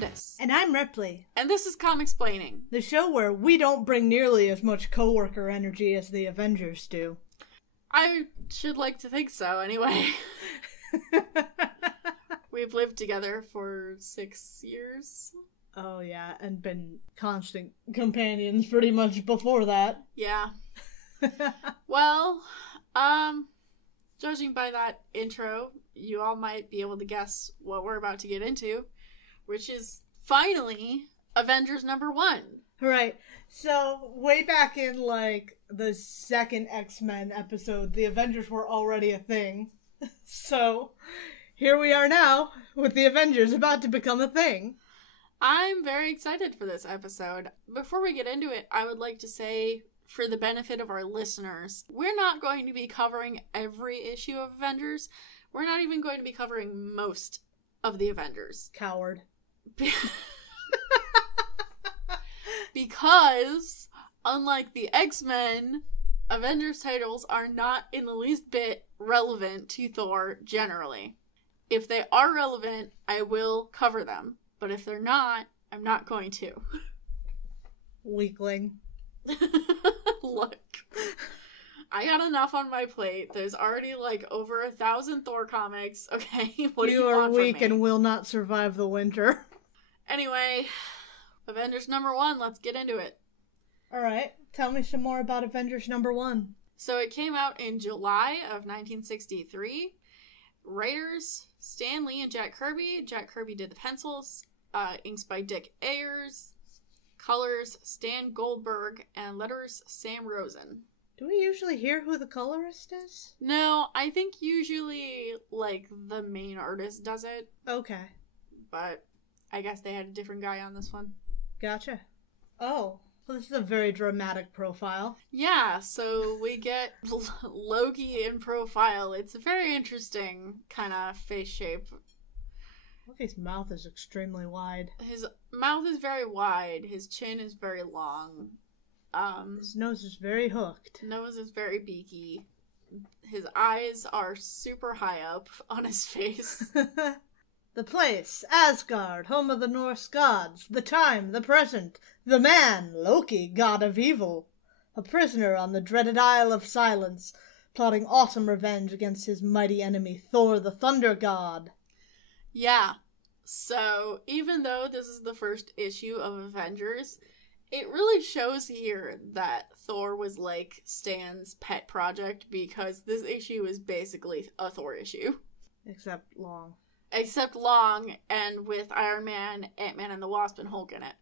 Candace. And I'm Ripley. And this is Comicsplaining, the show where we don't bring nearly as much coworker energy as the Avengers do. I should like to think so, anyway. We've lived together for 6 years. Oh, yeah, and been constant companions pretty much before that. Yeah. Well, judging by that intro, you all might be able to guess what we're about to get into, which is finally Avengers #1. Right. So, way back in, the second X-Men episode, the Avengers were already a thing. So, here we are now, with the Avengers about to become a thing. I'm very excited for this episode. Before we get into it, I would like to say, for the benefit of our listeners, we're not going to be covering every issue of Avengers. We're not even going to be covering most of the Avengers. Coward. Because, unlike the X-Men, Avengers titles are not in the least bit relevant to Thor generally. If they are relevant, I will cover them. But if they're not, I'm not going to. Weakling. Look. I got enough on my plate. There's already over 1,000 Thor comics. Okay, what do you want from me? You are weak and will not survive the winter. Anyway, Avengers #1, let's get into it. Alright, tell me some more about Avengers #1. So it came out in July of 1963. Writers, Stan Lee and Jack Kirby. Jack Kirby did the pencils. Inks by Dick Ayers. Colors, Stan Goldberg. And letters, Sam Rosen. Do we usually hear who the colorist is? No, I think usually, the main artist does it. Okay. But I guess they had a different guy on this one. Gotcha. Oh, well, this is a very dramatic profile. Yeah, so we get Loki in profile. It's a very interesting kind of face shape. Loki's mouth is extremely wide. His mouth is very wide. His chin is very long. His nose is very hooked. Nose is very beaky. His eyes are super high up on his face. The place, Asgard, home of the Norse gods. The time, the present. The man, Loki, god of evil. A prisoner on the dreaded Isle of Silence, plotting awesome revenge against his mighty enemy, Thor the Thunder God. Yeah, so even though this is the first issue of Avengers, it really shows here that Thor was Stan's pet project, because this issue is basically a Thor issue. Except long, and with Iron Man, Ant-Man and the Wasp, and Hulk in it.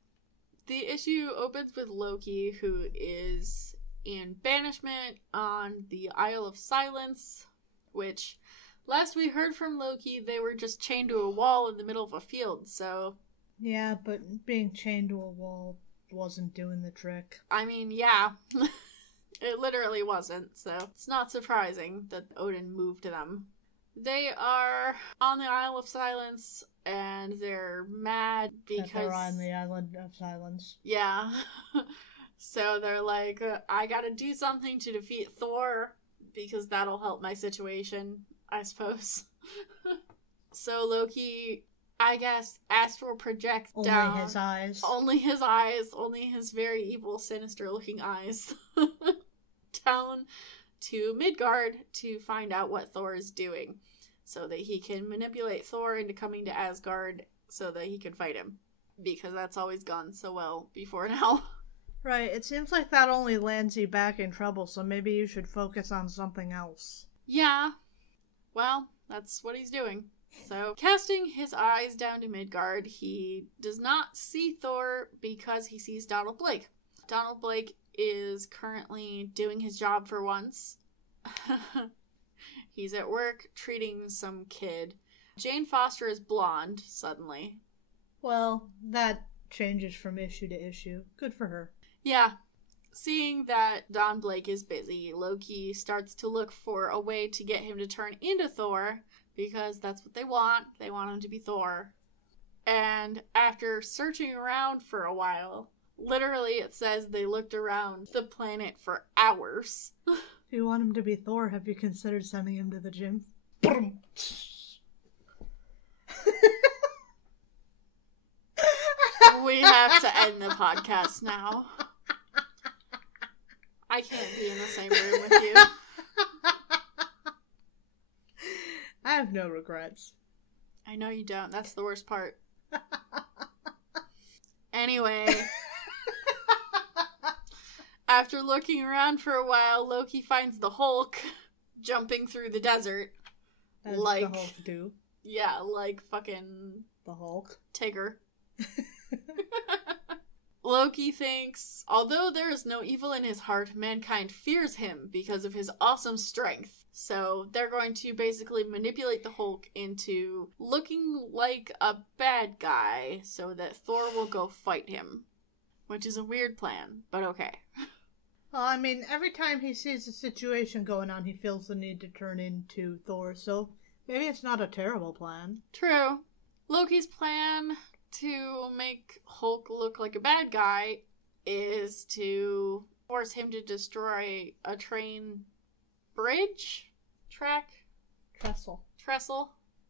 The issue opens with Loki, who is in banishment on the Isle of Silence, which, last we heard from Loki, they were just chained to a wall in the middle of a field, so... Yeah, but being chained to a wall wasn't doing the trick. I mean, yeah. It literally wasn't, so it's not surprising that Odin moved them. They are on the Isle of Silence, and they're mad because... They're on the Island of Silence. Yeah. So they're like, I gotta do something to defeat Thor, because that'll help my situation, I suppose. So Loki, I guess, astral projects down. Only his eyes. Only his very evil, sinister-looking eyes. Down to Midgard to find out what Thor is doing, so that he can manipulate Thor into coming to Asgard so that he can fight him, because that's always gone so well before now. Right, it seems like that only lands you back in trouble, so maybe you should focus on something else. Yeah, well, that's what he's doing. So, casting his eyes down to Midgard, he does not see Thor because he sees Donald Blake. Donald Blake is currently doing his job for once. He's at work treating some kid. Jane Foster is blonde, suddenly. Well, that changes from issue to issue. Good for her. Yeah. Seeing that Don Blake is busy, Loki starts to look for a way to get him to turn into Thor, because that's what they want. They want him to be Thor. And after searching around for a while, literally it says they looked around the planet for hours. If you want him to be Thor, have you considered sending him to the gym? have to end the podcast now. I can't be in the same room with you. I have no regrets. I know you don't. That's the worst part. Anyway. After looking around for a while, Loki finds the Hulk jumping through the desert. As like the Hulk do. Yeah, like fucking... The Hulk. Tigger. Loki thinks, although there is no evil in his heart, mankind fears him because of his awesome strength. So they're going to basically manipulate the Hulk into looking like a bad guy so that Thor will go fight him. Which is a weird plan, but okay. Well, I mean, every time he sees a situation going on, he feels the need to turn into Thor, so maybe it's not a terrible plan. True. Loki's plan to make Hulk look like a bad guy is to force him to destroy a train bridge? Trestle.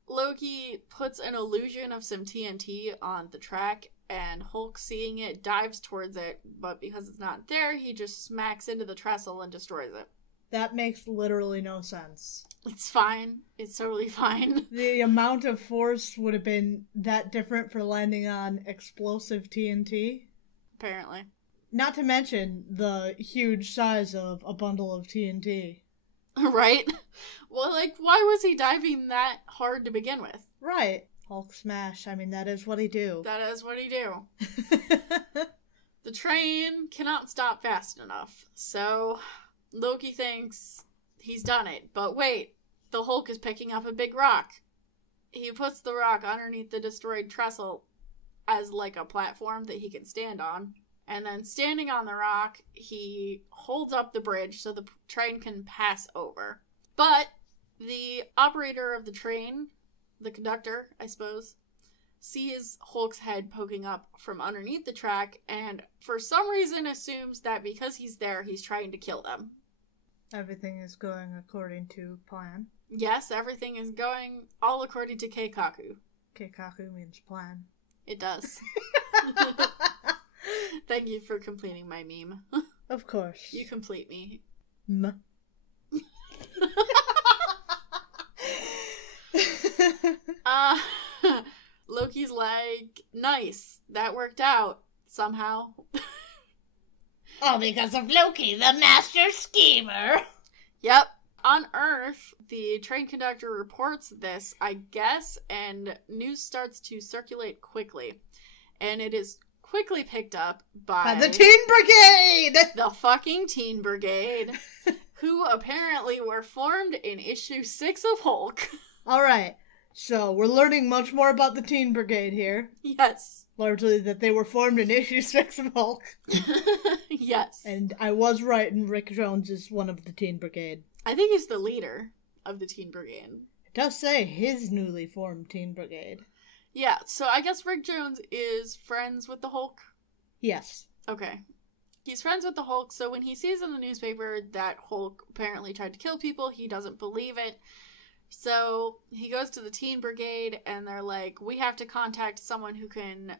Loki puts an illusion of some TNT on the track, and Hulk, seeing it, dives towards it, but because it's not there, he just smacks into the trestle and destroys it. That makes literally no sense. It's fine. It's totally fine. The amount of force would have been that different for landing on explosive TNT. Apparently. Not to mention the huge size of a bundle of TNT. Right? Well, like, why was he diving that hard to begin with? Right. Hulk smash. I mean, that is what he do. That is what he do. The train cannot stop fast enough, so Loki thinks he's done it. But wait, the Hulk is picking up a big rock. He puts the rock underneath the destroyed trestle as like a platform that he can stand on. And then standing on the rock, he holds up the bridge so the train can pass over. But the operator of the train, the conductor, I suppose, sees Hulk's head poking up from underneath the track and for some reason assumes that because he's there, he's trying to kill them. Everything is going according to plan. Yes, everything is going all according to Keikaku. Keikaku means plan. It does. Thank you for completing my meme. Of course. You complete me. Loki's like, nice, that worked out somehow. All because of Loki, the master schemer. Yep. On Earth, the train conductor reports this, I guess, and news starts to circulate quickly. And it is quickly picked up by the Teen Brigade! The fucking Teen Brigade, who apparently were formed in issue 6 of Hulk. Alright, so we're learning much more about the Teen Brigade here. Yes. Largely that they were formed in issue 6 of Hulk. Yes. And I was right, and Rick Jones is one of the Teen Brigade. I think he's the leader of the Teen Brigade. It does say his newly formed Teen Brigade. Yeah, so I guess Rick Jones is friends with the Hulk? Yes. Okay. He's friends with the Hulk, so when he sees in the newspaper that Hulk apparently tried to kill people, he doesn't believe it. So he goes to the Teen Brigade, and they're like, we have to contact someone who can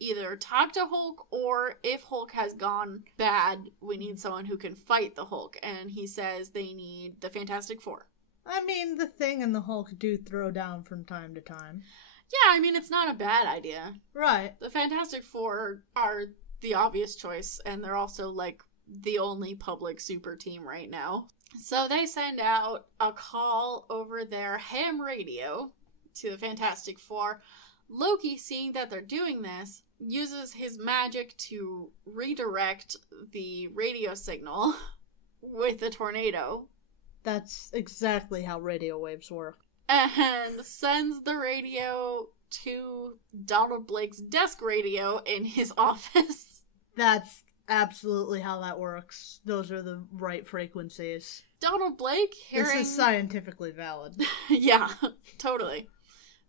either talk to Hulk, or if Hulk has gone bad, we need someone who can fight the Hulk. And he says they need the Fantastic Four. I mean, the Thing and the Hulk do throw down from time to time. Yeah, I mean, it's not a bad idea. Right. The Fantastic Four are the obvious choice, and they're also, like, the only public super team right now. So they send out a call over their ham radio to the Fantastic Four. Loki, seeing that they're doing this, uses his magic to redirect the radio signal with the tornado. That's exactly how radio waves work. And sends the radio to Donald Blake's desk radio in his office. That's absolutely how that works. Those are the right frequencies. Donald Blake hearing... This is scientifically valid. Yeah, totally.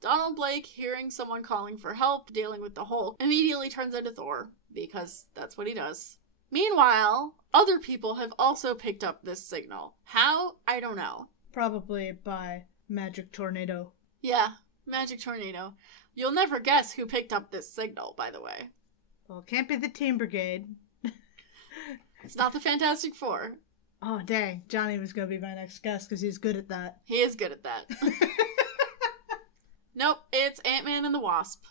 Donald Blake, hearing someone calling for help dealing with the Hulk, immediately turns into Thor, because that's what he does. Meanwhile, other people have also picked up this signal. How? I don't know. Probably by magic tornado. Yeah, magic tornado. You'll never guess who picked up this signal, by the way. Well, it can't be the Team Brigade. It's not the Fantastic Four. Oh, dang. Johnny was going to be my next guest because he's good at that. He is good at that. Nope, it's Ant-Man and the Wasp.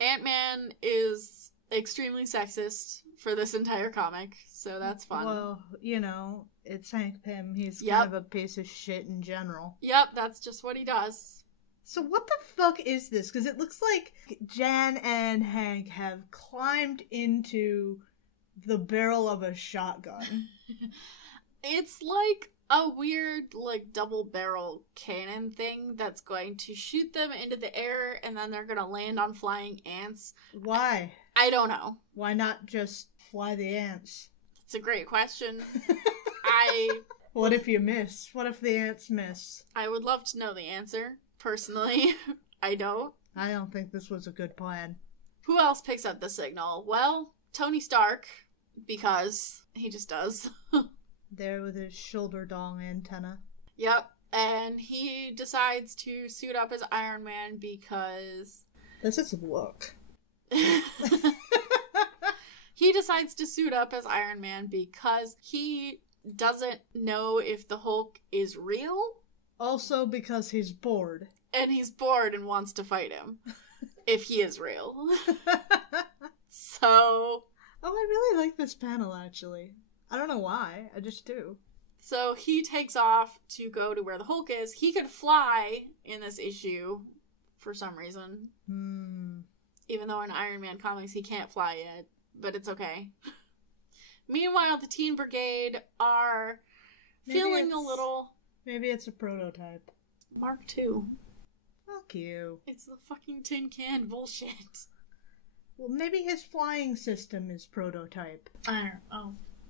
Ant-Man is extremely sexist for this entire comic, so that's fun. Well, you know, it's Hank Pym. He's kind of a piece of shit in general. Yep, that's just what he does. So what the fuck is this? Because it looks like Jan and Hank have climbed into the barrel of a shotgun. It's like a weird, like, double barrel cannon thing that's going to shoot them into the air and then they're going to land on flying ants. Why? I don't know. Why not just fly the ants? It's a great question. What if you miss? What if the ants miss? I would love to know the answer, personally. I don't. I don't think this was a good plan. Who else picks up the signal? Well, Tony Stark, because he just does. There with his shoulder dong antenna. Yep, and he decides to suit up as Iron Man because... This is a look. He decides to suit up as Iron Man because he doesn't know if the Hulk is real. Also because he's bored. And he's bored and wants to fight him. If he is real. So... Oh, I really like this panel, actually. I don't know why. I just do. So he takes off to go to where the Hulk is. He could fly in this issue for some reason. Even though in Iron Man comics he can't fly yet. But it's okay. Meanwhile, the Teen Brigade are feeling a little... Maybe it's a prototype. Mark II. Fuck you. It's the fucking tin can bullshit. Well, maybe his flying system is prototype.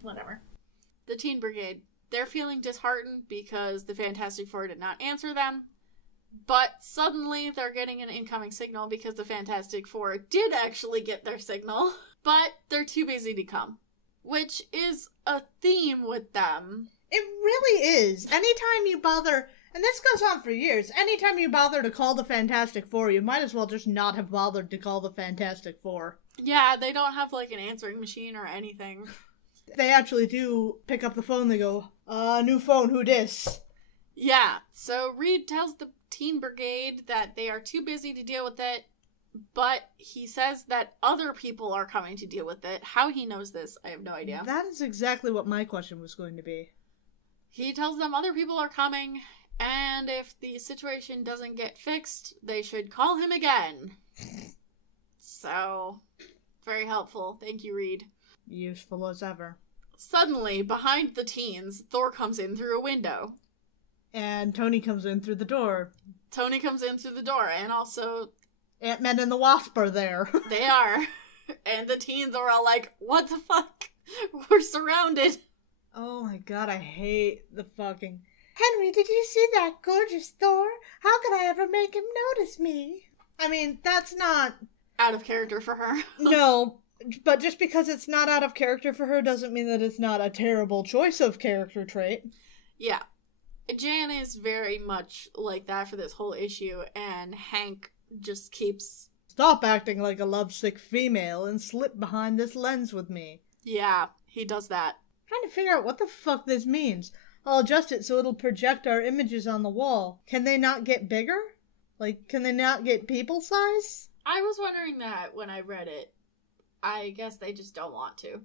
Whatever. The Teen Brigade. They're feeling disheartened because the Fantastic Four did not answer them. But suddenly they're getting an incoming signal because the Fantastic Four did actually get their signal. But they're too busy to come. Which is a theme with them. It really is. Anytime you bother, and this goes on for years, anytime you bother to call the Fantastic Four, you might as well just not have bothered to call the Fantastic Four. Yeah, they don't have like an answering machine or anything. They actually do pick up the phone, they go, new phone, who dis? Yeah, so Reed tells the Teen Brigade that they are too busy to deal with it, but he says that other people are coming to deal with it. How he knows this, I have no idea. That is exactly what my question was going to be. He tells them other people are coming, and if the situation doesn't get fixed, they should call him again. So, very helpful. Thank you, Reed. Useful as ever. Suddenly, behind the teens, Thor comes in through a window. And Tony comes in through the door. Tony comes in through the door, and also... Ant-Man and the Wasp are there. They are. And the teens are all like, what the fuck? We're surrounded. Oh my god, I hate the fucking... Henry, did you see that gorgeous Thor? How could I ever make him notice me? I mean, that's not... Out of character for her. No, but just because it's not out of character for her doesn't mean that it's not a terrible choice of character trait. Yeah. Jan is very much like that for this whole issue, and Hank just keeps... Stop acting like a lovesick female and slip behind this lens with me. Yeah, he does that. Trying to figure out what the fuck this means. I'll adjust it so it'll project our images on the wall. Can they not get bigger? Like, can they not get people size? I was wondering that when I read it. I guess they just don't want to.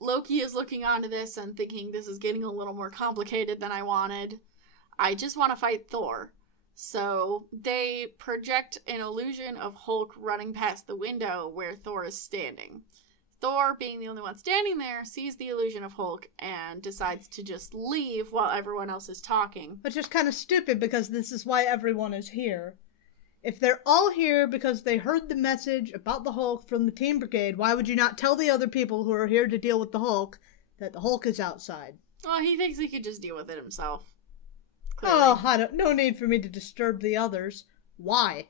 Loki is looking onto this and thinking this is getting a little more complicated than I wanted. I just want to fight Thor. So they project an illusion of Hulk running past the window where Thor is standing. Thor, being the only one standing there, sees the illusion of Hulk and decides to just leave while everyone else is talking. Which is kind of stupid because this is why everyone is here. If they're all here because they heard the message about the Hulk from the Team Brigade, why would you not tell the other people who are here to deal with the Hulk that the Hulk is outside? Well, he thinks he could just deal with it himself. Clearly. Oh, no need for me to disturb the others. Why?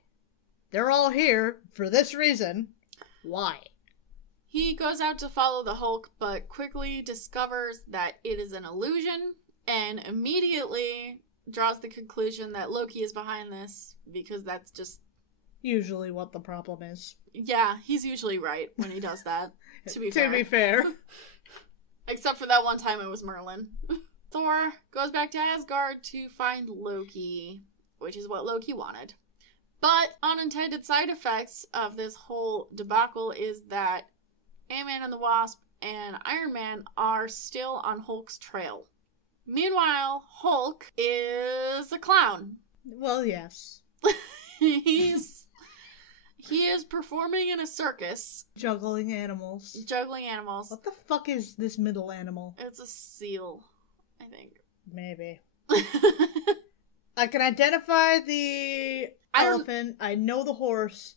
They're all here for this reason. Why? He goes out to follow the Hulk, but quickly discovers that it is an illusion, and immediately draws the conclusion that Loki is behind this, because that's just... usually what the problem is. Yeah, he's usually right when he does that, to be fair. Except for that one time it was Merlin. Thor goes back to Asgard to find Loki, which is what Loki wanted. But unintended side effects of this whole debacle is that Ant-Man and the Wasp and Iron Man are still on Hulk's trail. Meanwhile, Hulk is a clown. Well, yes. He is performing in a circus. Juggling animals. What the fuck is this middle animal? It's a seal, I think. Maybe. I can identify the elephant. I know the horse.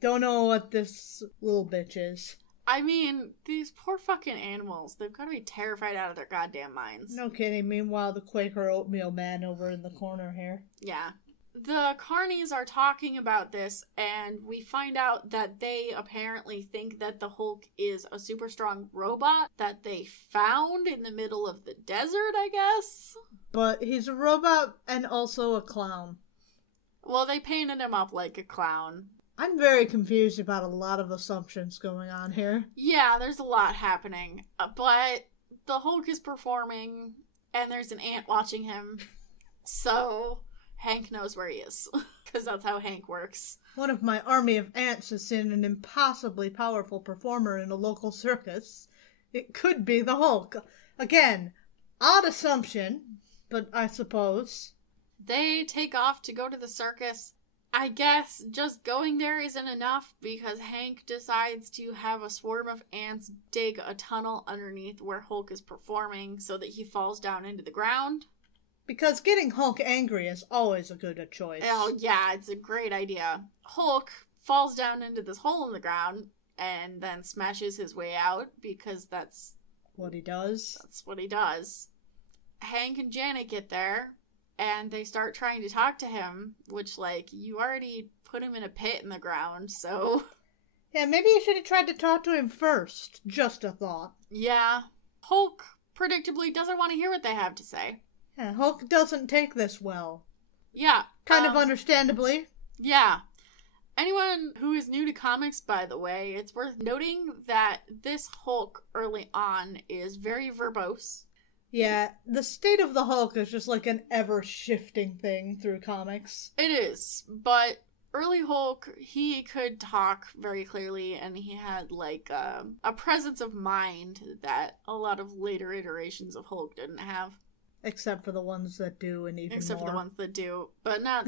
Don't know what this little bitch is. I mean, these poor fucking animals. They've got to be terrified out of their goddamn minds. No kidding. Meanwhile, the Quaker oatmeal man over in the corner here. Yeah. The Carnies are talking about this, and we find out that they apparently think that the Hulk is a super strong robot that they found in the middle of the desert, I guess? But he's a robot and also a clown. Well, they painted him up like a clown. I'm very confused about a lot of assumptions going on here. Yeah, there's a lot happening. But the Hulk is performing, and there's an ant watching him. So Hank knows where he is, because that's how Hank works. One of my army of ants has seen an impossibly powerful performer in a local circus. It could be the Hulk. Again, odd assumption, but I suppose. They take off to go to the circus. I guess just going there isn't enough because Hank decides to have a swarm of ants dig a tunnel underneath where Hulk is performing so that he falls down into the ground. Because getting Hulk angry is always a good choice. Oh, yeah, it's a great idea. Hulk falls down into this hole in the ground and then smashes his way out because that's what he does. That's what he does. Hank and Janet get there. And they start trying to talk to him, which, like, you already put him in a pit in the ground, so... Yeah, maybe you should have tried to talk to him first. Just a thought. Yeah. Hulk, predictably, doesn't want to hear what they have to say. Yeah, Hulk doesn't take this well. Yeah. Kind of understandably. Yeah. Anyone who is new to comics, by the way, it's worth noting that this Hulk early on is very verbose. Yeah, the state of the Hulk is just like an ever-shifting thing through comics. It is, but early Hulk, he could talk very clearly, and he had, like, a presence of mind that a lot of later iterations of Hulk didn't have. Except for the ones that do, and even Except more. for the ones that do, but not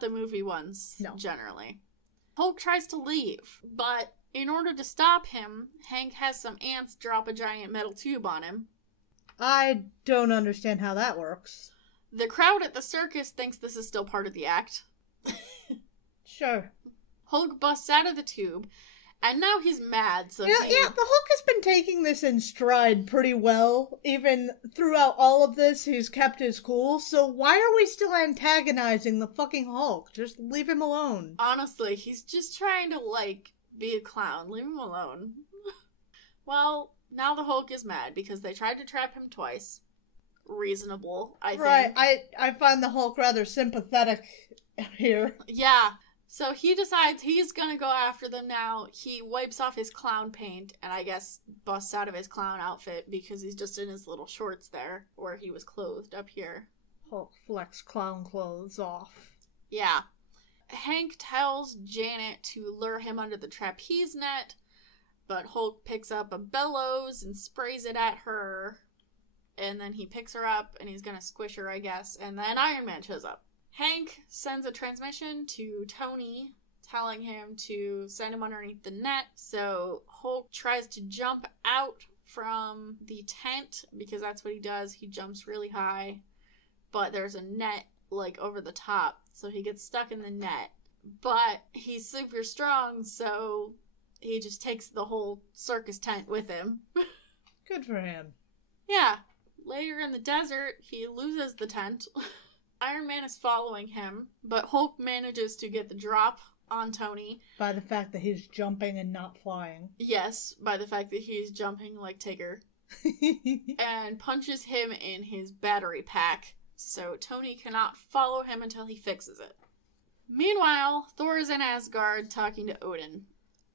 the movie ones, no. Generally. Hulk tries to leave, but in order to stop him, Hank has some ants drop a giant metal tube on him. I don't understand how that works. The crowd at the circus thinks this is still part of the act. Sure. Hulk busts out of the tube, and now he's mad. So yeah, the Hulk has been taking this in stride pretty well. Even throughout all of this, he's kept his cool. So why are we still antagonizing the fucking Hulk? Just leave him alone. Honestly, he's just trying to, like, be a clown. Leave him alone. Well... Now the Hulk is mad because they tried to trap him twice. Reasonable, I think. Right, I find the Hulk rather sympathetic here. Yeah. So he decides he's gonna go after them now. He wipes off his clown paint and I guess busts out of his clown outfit because he's just in his little shorts there where he was clothed up here. Hulk flex clown clothes off. Yeah. Hank tells Janet to lure him under the trapeze net. But Hulk picks up a bellows and sprays it at her. And then he picks her up and he's gonna squish her, I guess. And then Iron Man shows up. Hank sends a transmission to Tony telling him to send him underneath the net. So Hulk tries to jump out from the tent because that's what he does. He jumps really high. But there's a net, like, over the top. So he gets stuck in the net. But he's super strong, so... he just takes the whole circus tent with him. Good for him. Yeah. Later in the desert, he loses the tent. Iron Man is following him, but Hulk manages to get the drop on Tony. By the fact that he's jumping and not flying. Yes, by the fact that he's jumping like Tigger. And punches him in his battery pack, so Tony cannot follow him until he fixes it. Meanwhile, Thor is in Asgard talking to Odin.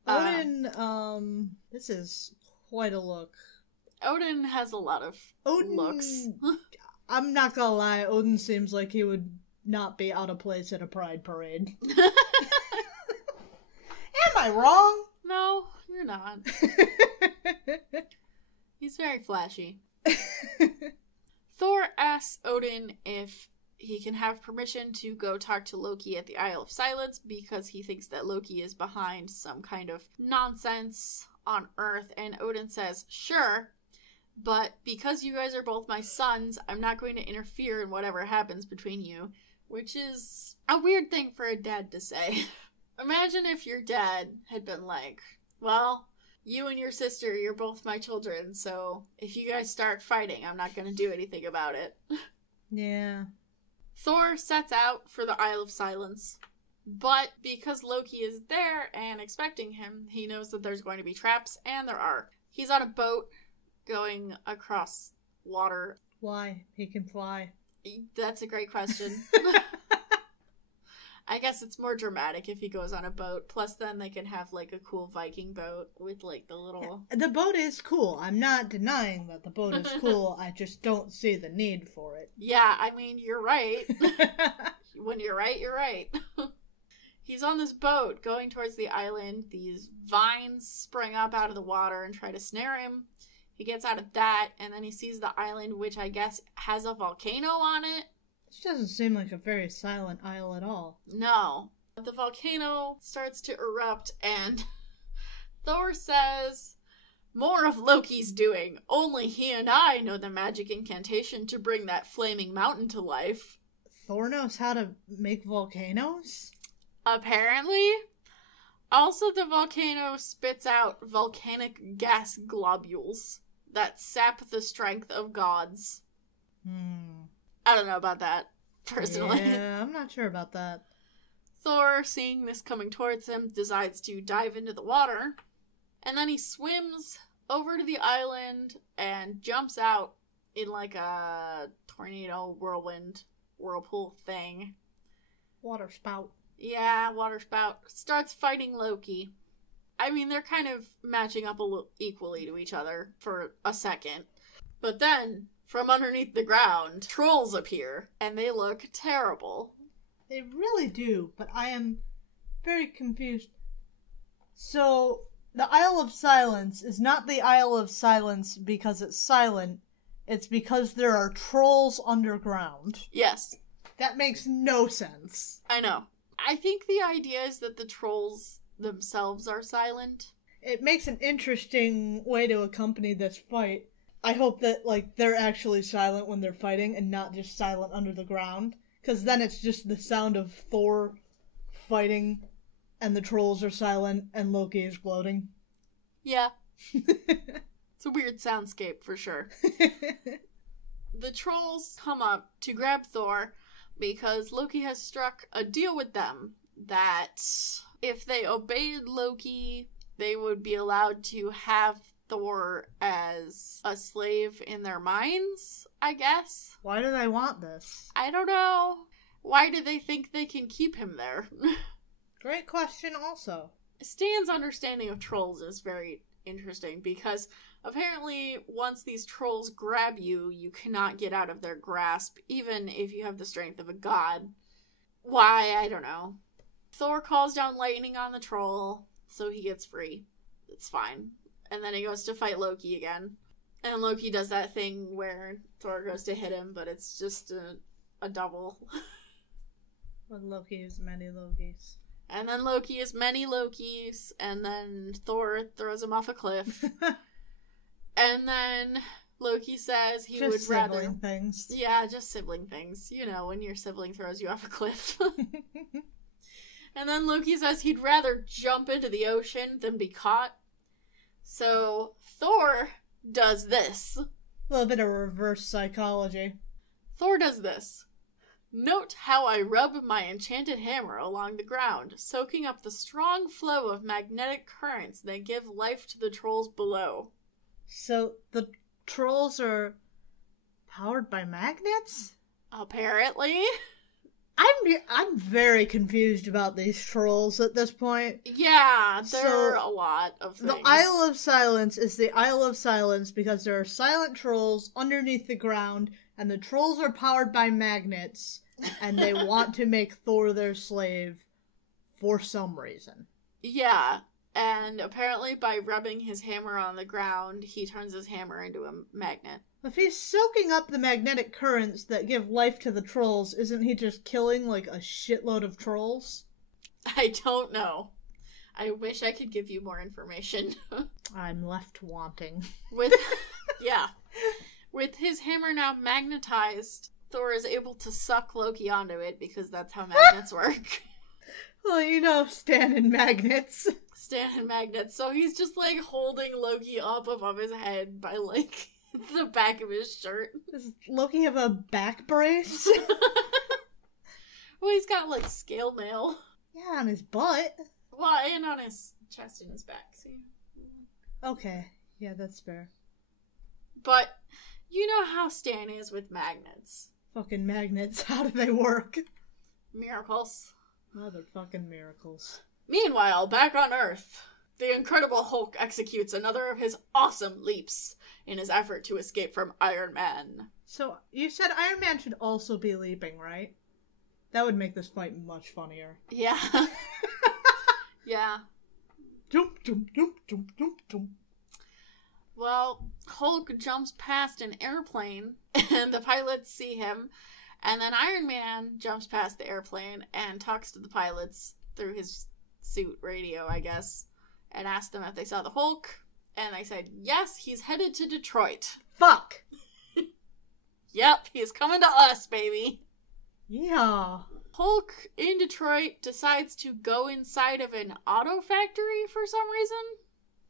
Odin, this is quite a look. Odin has a lot of looks. I'm not gonna lie, Odin seems like he would not be out of place at a pride parade. Am I wrong? No, you're not. He's very flashy. Thor asks Odin if he can have permission to go talk to Loki at the Isle of Silence because he thinks that Loki is behind some kind of nonsense on Earth, and Odin says, sure, but because you guys are both my sons, I'm not going to interfere in whatever happens between you, which is a weird thing for a dad to say. Imagine if your dad had been like, well, you and your sister, you're both my children, so if you guys start fighting, I'm not going to do anything about it. Yeah. Thor sets out for the Isle of Silence, but because Loki is there and expecting him, he knows that there's going to be traps, and there are. He's on a boat going across water. Why? He can fly. That's a great question. I guess it's more dramatic if he goes on a boat. Plus, then they can have, like, a cool Viking boat with, like, the little... The boat is cool. I'm not denying that the boat is cool. I just don't see the need for it. Yeah, I mean, you're right. When you're right, you're right. He's on this boat going towards the island. These vines spring up out of the water and try to snare him. He gets out of that, and then he sees the island, which I guess has a volcano on it. This doesn't seem like a very silent isle at all. No. The volcano starts to erupt, and Thor says, more of Loki's doing. Only he and I know the magic incantation to bring that flaming mountain to life. Thor knows how to make volcanoes? Apparently. Also, the volcano spits out volcanic gas globules that sap the strength of gods. I don't know about that, personally. Yeah, I'm not sure about that. Thor, seeing this coming towards him, decides to dive into the water. And then he swims over to the island and jumps out in like a tornado, whirlwind, whirlpool thing. Water spout. Yeah, water spout. Starts fighting Loki. I mean, they're kind of matching up equally to each other for a second. But then, from underneath the ground, trolls appear, and they look terrible. They really do, but I am very confused. So, the Isle of Silence is not the Isle of Silence because it's silent. It's because there are trolls underground. Yes. That makes no sense. I know. I think the idea is that the trolls themselves are silent. It makes an interesting way to accompany this fight. I hope that, like, they're actually silent when they're fighting and not just silent under the ground. Because then it's just the sound of Thor fighting and the trolls are silent and Loki is gloating. Yeah. It's a weird soundscape for sure. The trolls come up to grab Thor because Loki has struck a deal with them that if they obeyed Loki, they would be allowed to have Thor as a slave in their minds, I guess. Why do they want this? I don't know. Why do they think they can keep him there? Great question also. Stan's understanding of trolls is very interesting because apparently once these trolls grab you, you cannot get out of their grasp, even if you have the strength of a god. Why? I don't know. Thor calls down lightning on the troll, so he gets free. It's fine. And then he goes to fight Loki again. And Loki does that thing where Thor goes to hit him, but it's just a double. But Loki is many Lokis. And then Loki is many Lokis, and then Thor throws him off a cliff. And then Loki says he would rather... Just sibling things. Yeah, just sibling things. You know, when your sibling throws you off a cliff. And then Loki says he'd rather jump into the ocean than be caught. So Thor does this. A little bit of reverse psychology. Thor does this. Note how I rub my enchanted hammer along the ground, soaking up the strong flow of magnetic currents that give life to the trolls below. So the trolls are powered by magnets? Apparently. I'm very confused about these trolls at this point. Yeah, there are a lot of things. The Isle of Silence is the Isle of Silence because there are silent trolls underneath the ground, and the trolls are powered by magnets, and they want to make Thor their slave for some reason. Yeah, and apparently by rubbing his hammer on the ground, he turns his hammer into a magnet. If he's soaking up the magnetic currents that give life to the trolls, isn't he just killing, like, a shitload of trolls? I don't know. I wish I could give you more information. I'm left wanting. With his hammer now magnetized, Thor is able to suck Loki onto it because that's how magnets work. Well, you know, Stan and magnets. Stan and magnets. So he's just, like, holding Loki up above his head by, like, the back of his shirt. Does Loki have a back brace? Well, he's got, like, scale mail. Yeah, on his butt. Well, and on his chest and his back, see? Okay. Yeah, that's fair. But, you know how Stan is with magnets. Fucking magnets. How do they work? Miracles. Motherfucking miracles. Meanwhile, back on Earth, the Incredible Hulk executes another of his awesome leaps in his effort to escape from Iron Man. So, you said Iron Man should also be leaping, right? That would make this fight much funnier. Yeah. Yeah. Jump, jump, jump, jump, jump, jump. Well, Hulk jumps past an airplane, and the pilots see him, and then Iron Man jumps past the airplane and talks to the pilots through his suit radio, I guess, and asked them if they saw the Hulk, and they said, yes, he's headed to Detroit. Fuck! Yep, he's coming to us, baby. Yeah. Hulk in Detroit decides to go inside of an auto factory for some reason.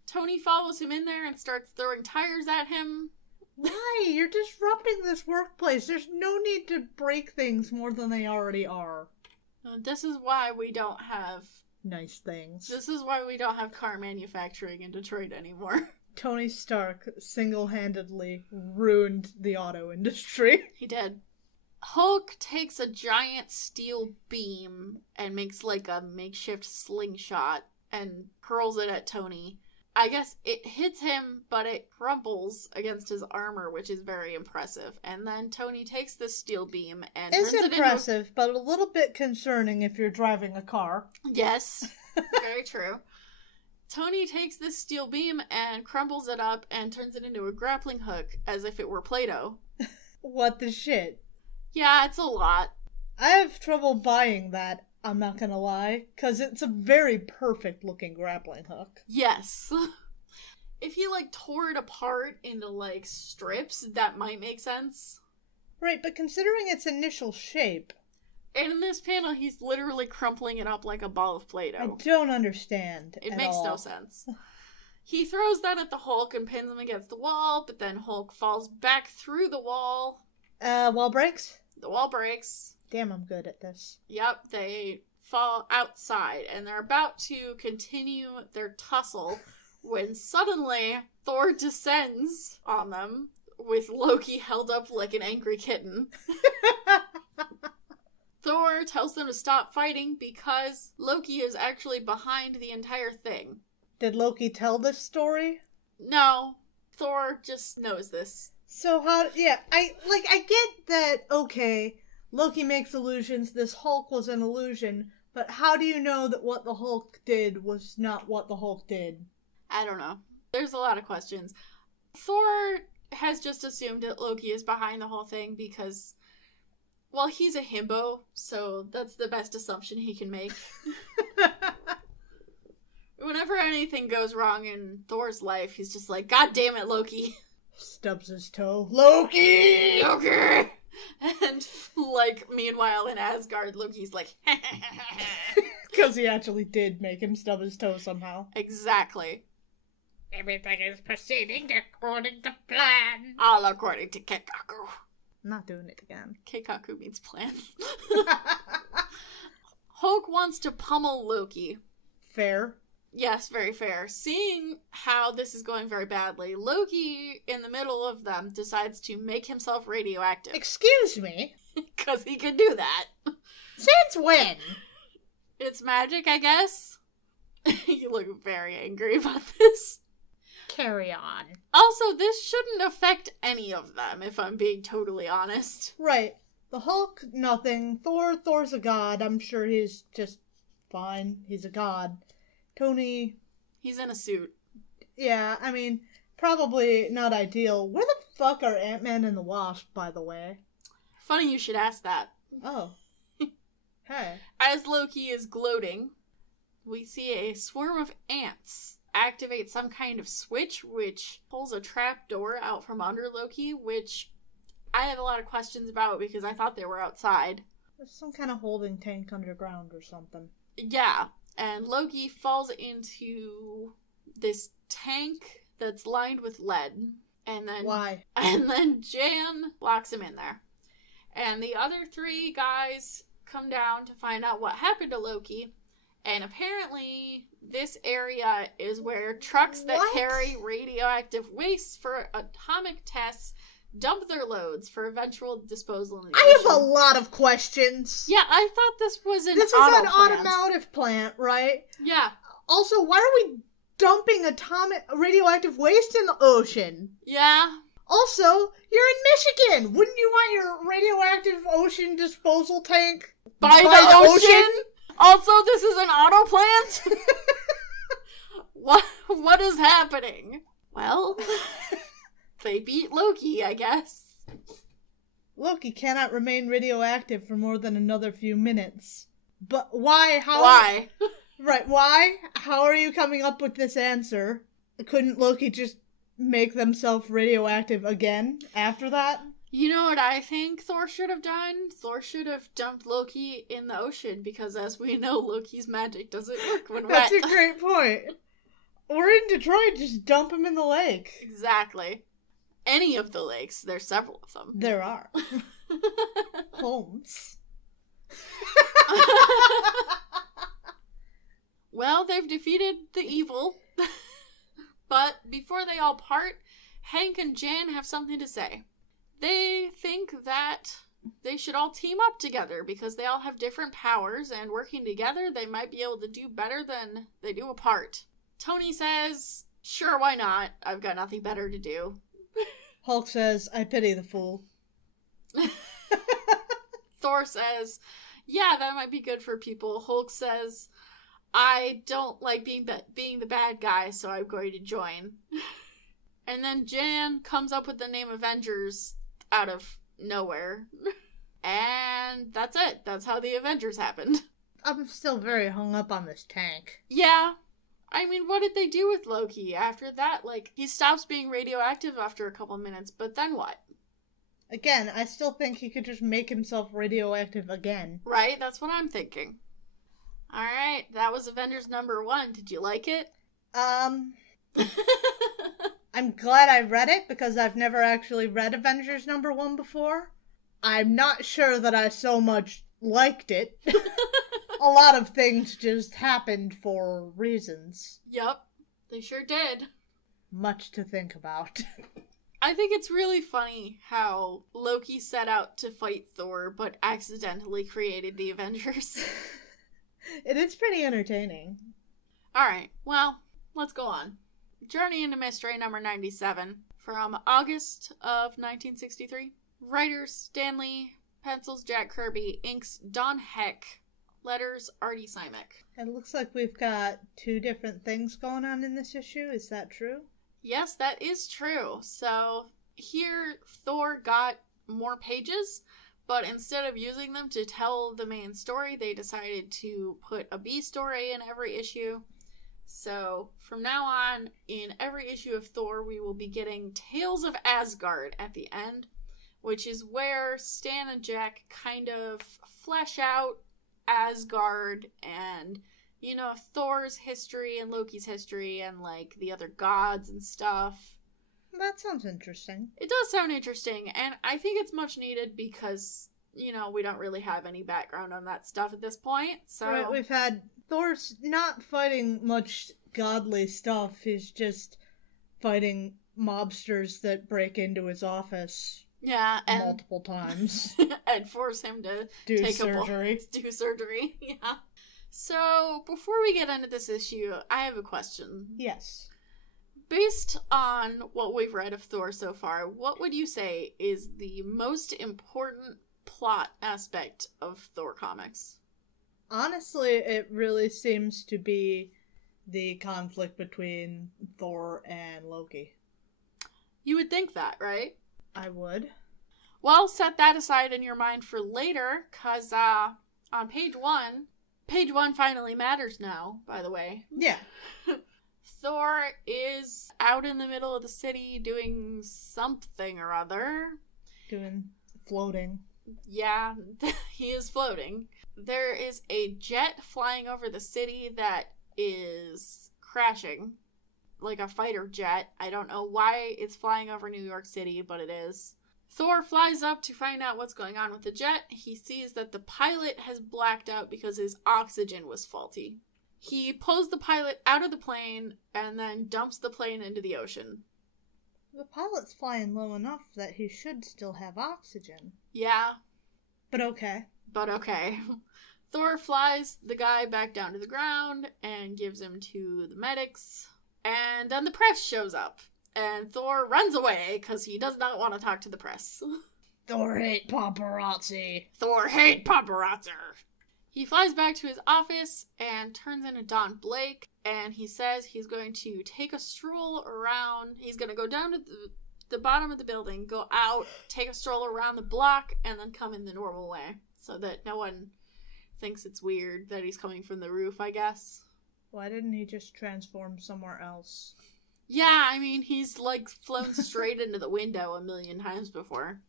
Tony follows him in there and starts throwing tires at him. Why? You're disrupting this workplace. There's no need to break things more than they already are. This is why we don't have nice things. This is why we don't have car manufacturing in Detroit anymore. Tony Stark single-handedly ruined the auto industry. He did. Hulk takes a giant steel beam and makes like a makeshift slingshot and hurls it at Tony. I guess it hits him, but it crumbles against his armor, which is very impressive. And then Tony takes this steel beam and turns it impressive, but a little bit concerning if you're driving a car. Yes, very true. Tony takes this steel beam and crumbles it up and turns it into a grappling hook as if it were Play-Doh. What the shit? Yeah, it's a lot. I have trouble buying that, I'm not gonna lie, because it's a very perfect looking grappling hook. Yes. If he, like, tore it apart into, like, strips, that might make sense. Right, but considering its initial shape... And in this panel, he's literally crumpling it up like a ball of Play-Doh. I don't understand It makes no sense. He throws that at the Hulk and pins him against the wall, but then Hulk falls back through the wall. Wall breaks? The wall breaks. Damn, I'm good at this. Yep, they fall outside, and they're about to continue their tussle when suddenly Thor descends on them with Loki held up like an angry kitten. Thor tells them to stop fighting because Loki is actually behind the entire thing. Did Loki tell this story? No, Thor just knows this. So how, yeah, I get that, okay, Loki makes illusions, this Hulk was an illusion, but how do you know that what the Hulk did was not what the Hulk did? I don't know. There's a lot of questions. Thor has just assumed that Loki is behind the whole thing because, well, he's a himbo, so that's the best assumption he can make. Whenever anything goes wrong in Thor's life, he's just like, God damn it, Loki. Stubs his toe. Loki! Loki! And, like, meanwhile in Asgard, Loki's like, because he actually did make him stub his toe somehow. Exactly. Everything is proceeding according to plan. All according to Keikaku. I'm not doing it again. Keikaku means plan. Hulk wants to pummel Loki. Fair. Yes, very fair. Seeing how this is going very badly, Loki, in the middle of them, decides to make himself radioactive. Excuse me? Because he can do that. Since when? It's magic, I guess. You look very angry about this. Carry on. Also, this shouldn't affect any of them, if I'm being totally honest. Right. The Hulk, nothing. Thor's a god. I'm sure he's just fine. He's a god. Tony... He's in a suit. Yeah, I mean, probably not ideal. Where the fuck are Ant-Man and the Wasp, by the way? Funny you should ask that. Oh. Hey. As Loki is gloating, we see a swarm of ants activate some kind of switch, which pulls a trap door out from under Loki, which I have a lot of questions about because I thought they were outside. There's some kind of holding tank underground or something. Yeah, and Loki falls into this tank that's lined with lead. And then Why? And then Jan locks him in there. And the other three guys come down to find out what happened to Loki. And apparently this area is where trucks that carry radioactive waste for atomic tests dump their loads for eventual disposal in the ocean. I have a lot of questions. Yeah, I thought this was an This is an automotive plant, right? Yeah. Also, why are we dumping atomic radioactive waste in the ocean? Yeah. Also, you're in Michigan. Wouldn't you want your radioactive ocean disposal tank by the ocean? Also, this is an auto plant? What is happening? Well, they beat Loki, I guess. Loki cannot remain radioactive for more than another few minutes. But why? How? Why? Right, why? How are you coming up with this answer? Couldn't Loki just make themselves radioactive again after that? You know what I think Thor should have done? Thor should have dumped Loki in the ocean because, as we know, Loki's magic doesn't work when wet. That's a great point. We're in Detroit, just dump him in the lake. Exactly. Any of the lakes. There's several of them. There are. Holmes. Well, they've defeated the evil. But before they all part, Hank and Jan have something to say. They think that they should all team up together because they all have different powers, and working together they might be able to do better than they do apart. Tony says, sure, why not? I've got nothing better to do. Hulk says, I pity the fool. Thor says, yeah, that might be good for people. Hulk says, I don't like being the bad guy, so I'm going to join. And then Jan comes up with the name Avengers out of nowhere. And that's it. That's how the Avengers happened. I'm still very hung up on this tank. Yeah. I mean, what did they do with Loki after that? Like, he stops being radioactive after a couple minutes, but then what? Again, I still think he could just make himself radioactive again. Right? That's what I'm thinking. Alright, that was Avengers #1. Did you like it? I'm glad I read it because I've never actually read Avengers #1 before. I'm not sure that I so much liked it. A lot of things just happened for reasons. Yup, they sure did. Much to think about. I think it's really funny how Loki set out to fight Thor, but accidentally created the Avengers. It is pretty entertaining. Alright, well, let's go on. Journey into Mystery number 97 from August of 1963. Writers Stan Lee, pencils Jack Kirby, inks Don Heck, letters Artie Simek. It looks like we've got 2 different things going on in this issue. Is that true? Yes, that is true. So here Thor got more pages, but instead of using them to tell the main story, they decided to put a B story in every issue. So from now on, in every issue of Thor, we will be getting Tales of Asgard at the end, which is where Stan and Jack kind of flesh out Asgard and, you know, Thor's history and Loki's history and, like, the other gods and stuff. That sounds interesting. It does sound interesting, and I think it's much needed because, you know, we don't really have any background on that stuff at this point, so... Right, we've had... Thor's not fighting much godly stuff. He's just fighting mobsters that break into his office. Yeah, and multiple times. and force him to Do take surgery. do surgery. Yeah. So, before we get into this issue, I have a question. Yes. Based on what we've read of Thor so far, what would you say is the most important plot aspect of Thor comics? Honestly, it really seems to be the conflict between Thor and Loki. You would think that, right? I would. Well, set that aside in your mind for later, because on page one finally matters now, by the way. Yeah. Thor is out in the middle of the city doing something or other. Floating. Yeah, he is floating. There is a jet flying over the city that is crashing. Like a fighter jet. I don't know why it's flying over New York City, but it is. Thor flies up to find out what's going on with the jet. He sees that the pilot has blacked out because his oxygen was faulty. He pulls the pilot out of the plane and then dumps the plane into the ocean. The pilot's flying low enough that he should still have oxygen. Yeah. But okay. Thor flies the guy back down to the ground and gives him to the medics. And then the press shows up. And Thor runs away because he does not want to talk to the press. Thor hate paparazzi. Thor hate paparazzi. He flies back to his office and turns into Don Blake. And he says he's going to take a stroll around. He's going to go down to the bottom of the building, go out, take a stroll around the block, and then come in the normal way. So that no one thinks it's weird that he's coming from the roof, I guess. Why didn't he just transform somewhere else? Yeah, I mean, he's, like, flown straight into the window a million times before.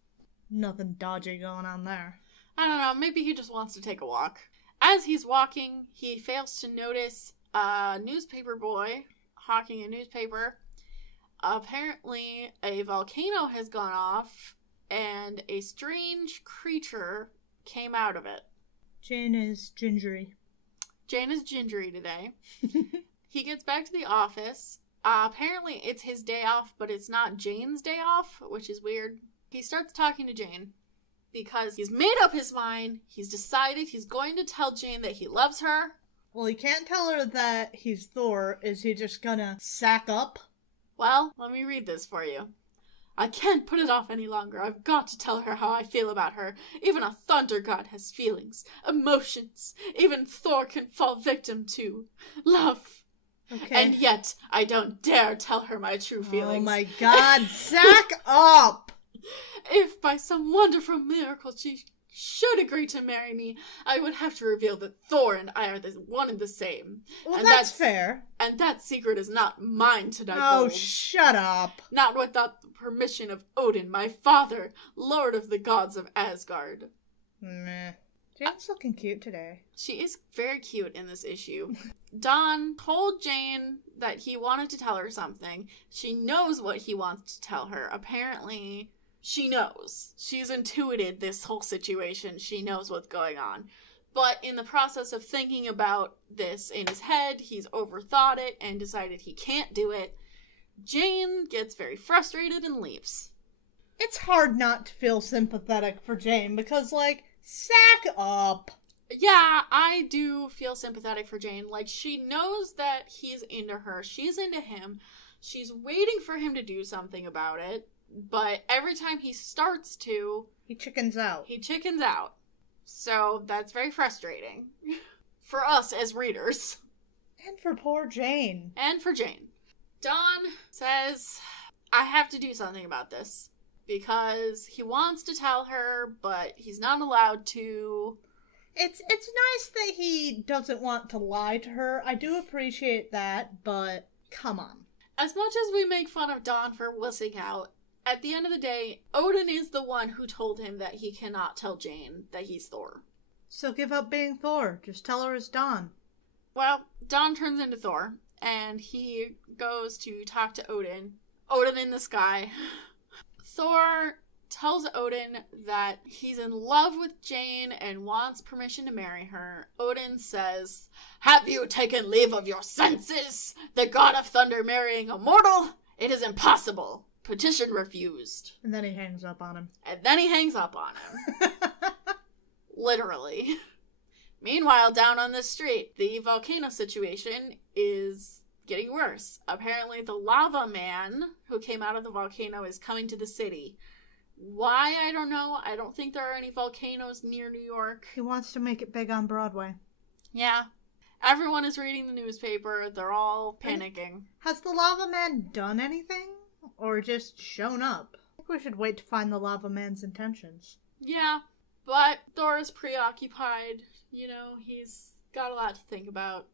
Nothing dodgy going on there. I don't know, maybe he just wants to take a walk. As he's walking, he fails to notice a newspaper boy hawking a newspaper. Apparently, a volcano has gone off, and a strange creature came out of it. Jane is gingery. Jane is gingery today. He gets back to the office. Apparently, it's his day off, but it's not Jane's day off, which is weird. He starts talking to Jane because he's made up his mind. He's decided he's going to tell Jane that he loves her. Well, he can't tell her that he's Thor. Is he just gonna sack up? Well, let me read this for you. I can't put it off any longer. I've got to tell her how I feel about her. Even a thunder god has feelings, emotions. Even Thor can fall victim to love. Okay. And yet, I don't dare tell her my true feelings. Oh my god, sack up! If by some wonderful miracle she should agree to marry me, I would have to reveal that Thor and I are the one and the same. Well, and that's fair. And that secret is not mine to divulge. Oh, shut up. Not without the permission of Odin, my father, Lord of the gods of Asgard. Meh. Jane's looking cute today. She is very cute in this issue. Don told Jane that he wanted to tell her something. She knows what he wants to tell her. Apparently, she knows. She's intuited this whole situation. She knows what's going on. But in the process of thinking about this in his head, he's overthought it and decided he can't do it. Jane gets very frustrated and leaves. It's hard not to feel sympathetic for Jane because, like, sack up. Yeah, I do feel sympathetic for Jane. Like, she knows that he's into her. She's into him. She's waiting for him to do something about it. But every time he starts to... He chickens out. So that's very frustrating. For us as readers. And for poor Jane. And for Jane. Don says, I have to do something about this. Because he wants to tell her, but he's not allowed to. It's nice that he doesn't want to lie to her. I do appreciate that, but come on. As much as we make fun of Don for wussing out, at the end of the day, Odin is the one who told him that he cannot tell Jane that he's Thor. So give up being Thor. Just tell her it's Don. Well, Don turns into Thor, and he goes to talk to Odin. Odin in the sky. Thor tells Odin that he's in love with Jane and wants permission to marry her. Odin says, "Have you taken leave of your senses? The god of thunder marrying a mortal? It is impossible." Petition refused. And then he hangs up on him. Literally. Meanwhile, down on this street, the volcano situation is getting worse. Apparently, the lava man who came out of the volcano is coming to the city. Why? I don't know. I don't think there are any volcanoes near New York. He wants to make it big on Broadway. Yeah. Everyone is reading the newspaper. They're all panicking. Has the lava man done anything? Or just shown up? I think we should wait to find the lava man's intentions. Yeah. But Thor is preoccupied. You know, he's got a lot to think about.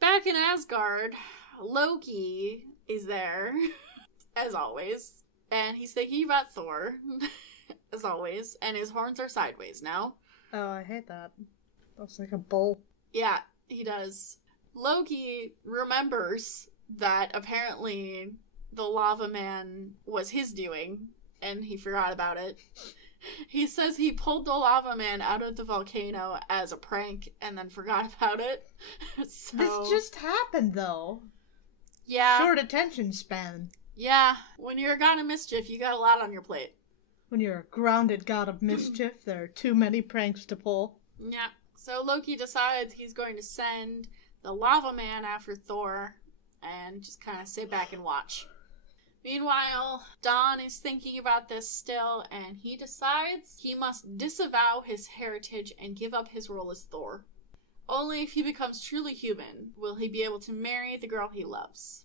Back in Asgard, Loki is there, as always. And he's thinking about Thor, as always. And his horns are sideways now. Oh, I hate that. Looks like a bull. Yeah, he does. Loki remembers that apparently the lava man was his doing, and he forgot about it. He says he pulled the lava man out of the volcano as a prank and then forgot about it. So, this just happened, though. Yeah. Short attention span. Yeah. When you're a god of mischief, you got a lot on your plate. When you're a grounded god of mischief, there are too many pranks to pull. Yeah. So Loki decides he's going to send the lava man after Thor and just kind of sit back and watch. Meanwhile, Don is thinking about this still, and he decides he must disavow his heritage and give up his role as Thor. Only if he becomes truly human will he be able to marry the girl he loves.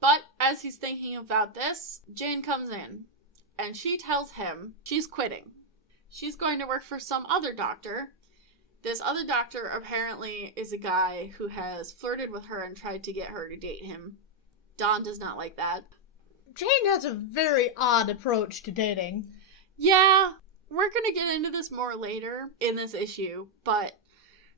But as he's thinking about this, Jane comes in, and she tells him she's quitting. She's going to work for some other doctor. This other doctor apparently is a guy who has flirted with her and tried to get her to date him. Don does not like that. Jane has a very odd approach to dating. Yeah, we're going to get into this more later in this issue, but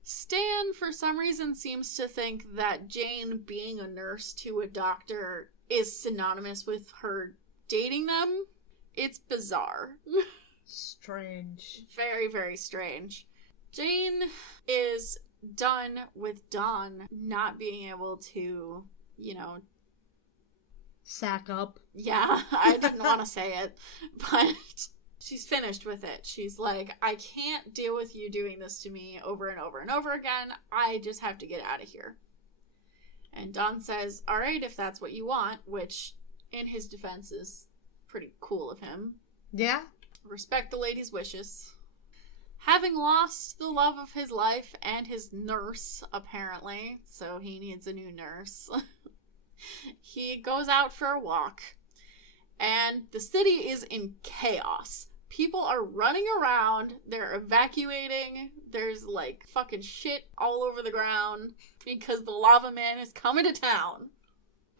Stan, for some reason, seems to think that Jane being a nurse to a doctor is synonymous with her dating them. It's bizarre. Strange. Very, very strange. Jane is done with Don not being able to, sack up. Yeah, I didn't want to say it, but she's finished with it. She's like, I can't deal with you doing this to me over and over and over again. I just have to get out of here. And Don says, all right, if that's what you want, which in his defense is pretty cool of him. Yeah. Respect the lady's wishes. Having lost the love of his life and his nurse, apparently, so he needs a new nurse, he goes out for a walk, and the city is in chaos. People are running around, they're evacuating, there's like fucking shit all over the ground because the lava man is coming to town.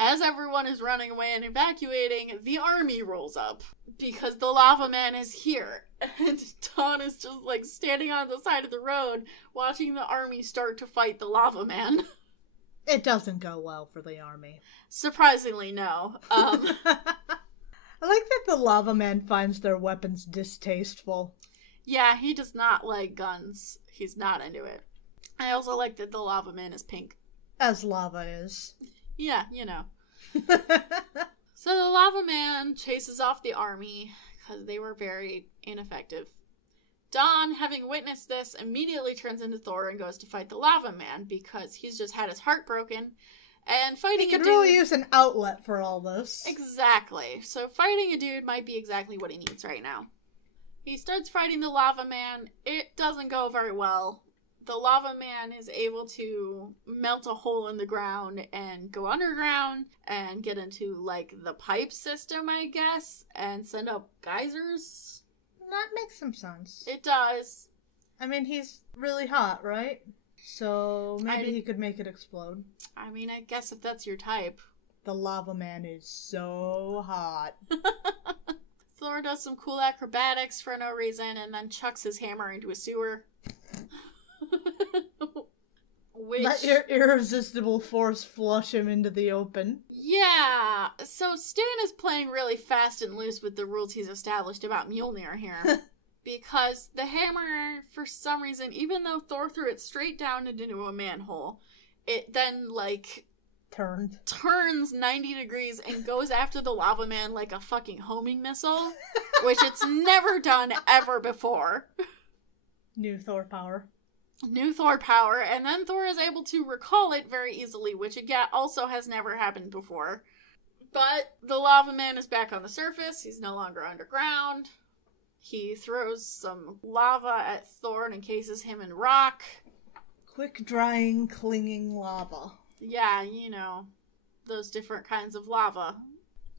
As everyone is running away and evacuating, the army rolls up because the lava man is here. And Don is just like standing on the side of the road watching the army start to fight the lava man. It doesn't go well for the army. Surprisingly, no. I like that the lava man finds their weapons distasteful. Yeah, he does not like guns. He's not into it. I also like that the lava man is pink. As lava is. Yeah, So the lava man chases off the army because they were very ineffective. Don, having witnessed this, immediately turns into Thor and goes to fight the lava man because he's just had his heart broken. And fighting he could really use an outlet for all this. Exactly. So fighting a dude might be exactly what he needs right now. He starts fighting the lava man. It doesn't go very well. The lava man is able to melt a hole in the ground and go underground and get into, like, the pipe system, I guess, and send up geysers. That makes some sense. It does. I mean, he's really hot, right? So maybe he could make it explode. I mean, I guess if that's your type. The lava man is so hot. Thor does some cool acrobatics for no reason and then chucks his hammer into a sewer. Let your irresistible force flush him into the open. Yeah, so Stan is playing really fast and loose with the rules he's established about Mjolnir here. Because the hammer, for some reason, even though Thor threw it straight down into a manhole, it then, like, turns 90 degrees and goes after the lava man like a fucking homing missile, which it's never done ever before. New Thor power. And then Thor is able to recall it very easily, which again also has never happened before. But the lava man is back on the surface. He's no longer underground. He throws some lava at Thor and encases him in rock. Quick drying, clinging lava. Yeah, you know, those different kinds of lava.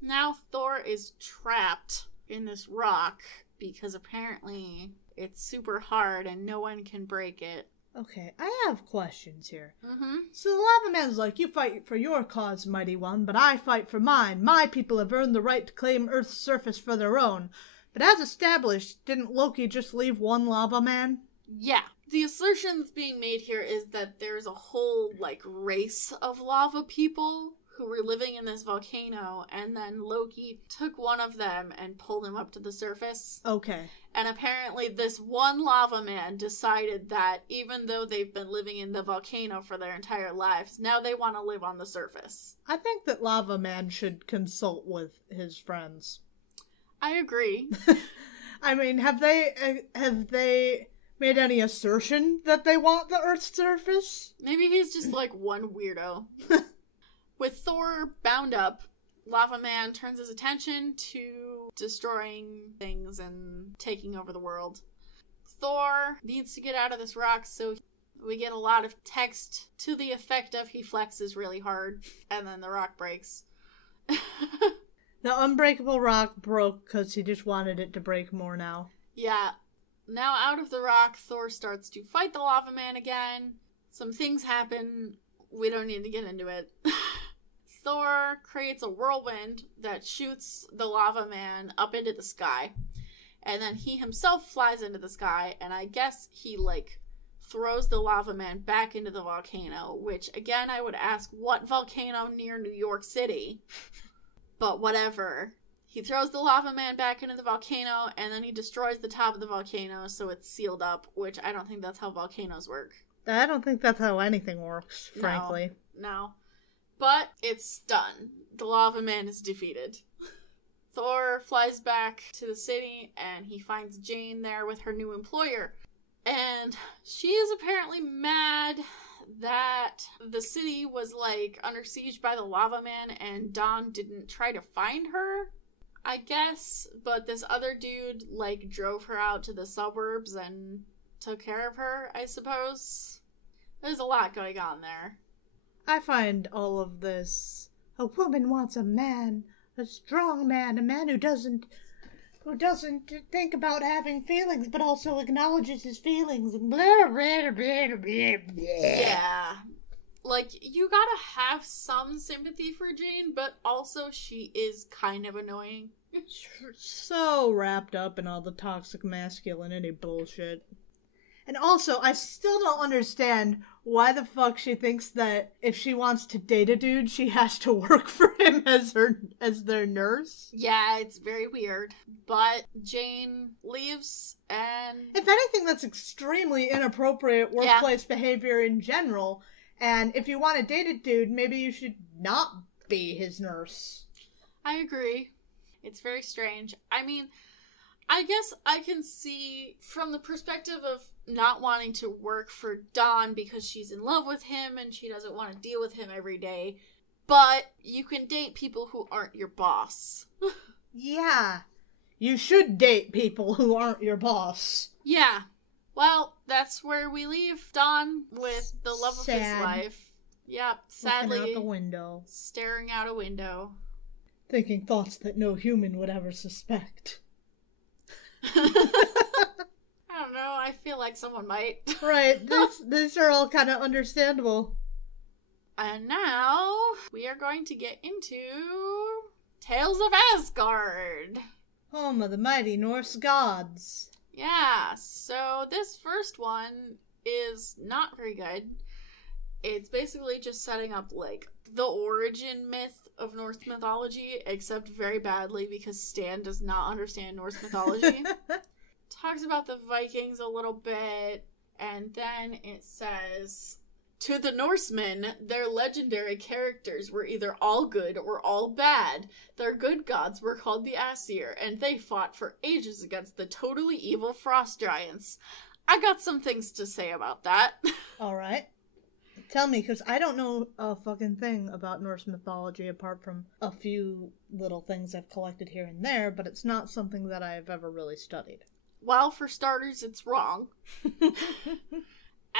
Now Thor is trapped in this rock because apparently it's super hard and no one can break it. Okay, I have questions here. Mm-hmm. So the lava man's like, you fight for your cause, mighty one, but I fight for mine. My people have earned the right to claim Earth's surface for their own. But as established, didn't Loki just leave one lava man? Yeah. The assertion that's being made here is that there's a whole, race of lava people who were living in this volcano, and then Loki took one of them and pulled him up to the surface. Okay. And apparently this one lava man decided that even though they've been living in the volcano for their entire lives, now they want to live on the surface. I think that lava man should consult with his friends. I agree. I mean, have they made any assertion that they want the Earth's surface? Maybe he's just one weirdo. With Thor bound up, Lava Man turns his attention to destroying things and taking over the world. Thor needs to get out of this rock, so we get a lot of text to the effect of he flexes really hard, and then the rock breaks. The unbreakable rock broke because he just wanted it to break more now. Yeah. Now out of the rock, Thor starts to fight the Lava Man again. Some things happen. We don't need to get into it. Thor creates a whirlwind that shoots the Lava Man up into the sky. And then he himself flies into the sky, and I guess he, throws the Lava Man back into the volcano, which, again, I would ask, what volcano near New York City? But whatever. He throws the Lava Man back into the volcano, and then he destroys the top of the volcano, so it's sealed up, which I don't think that's how volcanoes work. I don't think that's how anything works, frankly. No. But it's done. The Lava Man is defeated. Thor flies back to the city, and he finds Jane there with her new employer. And she is apparently mad that the city was, under siege by the Lava Man, and Dawn didn't try to find her, I guess. But this other dude, drove her out to the suburbs and took care of her, I suppose. There's a lot going on there. I find all of this. A woman wants a man, a strong man, a man who doesn't think about having feelings, but also acknowledges his feelings and blah, blah, blah, blah, blah. Yeah. You gotta have some sympathy for Jane, but also she is kind of annoying. So wrapped up in all the toxic masculinity bullshit. And also, I still don't understand why the fuck she thinks that if she wants to date a dude, she has to work for him as their nurse. Yeah, it's very weird. But Jane leaves, and if anything, that's extremely inappropriate workplace behavior in general. And if you want to date a dude, maybe you should not be his nurse. I agree. It's very strange. I mean, I guess I can see from the perspective of not wanting to work for Dawn because she's in love with him and she doesn't want to deal with him every day. But you can date people who aren't your boss. Yeah. You should date people who aren't your boss. Yeah. Well, that's where we leave Dawn with the love of his life. Yep, sadly. Looking out the window. Staring out a window. Thinking thoughts that no human would ever suspect. I don't know, I feel like someone might. Right, these are all kind of understandable. And now, we are going to get into Tales of Asgard. Home of the mighty Norse gods. Yeah, so this first one is not very good. It's basically just setting up, the origin myth of Norse mythology, except very badly because Stan does not understand Norse mythology. Talks about the Vikings a little bit, and then it says, To the Norsemen, their legendary characters were either all good or all bad. Their good gods were called the Aesir, and they fought for ages against the totally evil frost giants. I got some things to say about that. Alright. Tell me, because I don't know a fucking thing about Norse mythology apart from a few little things I've collected here and there, but it's not something that I've ever really studied. Well, for starters, it's wrong.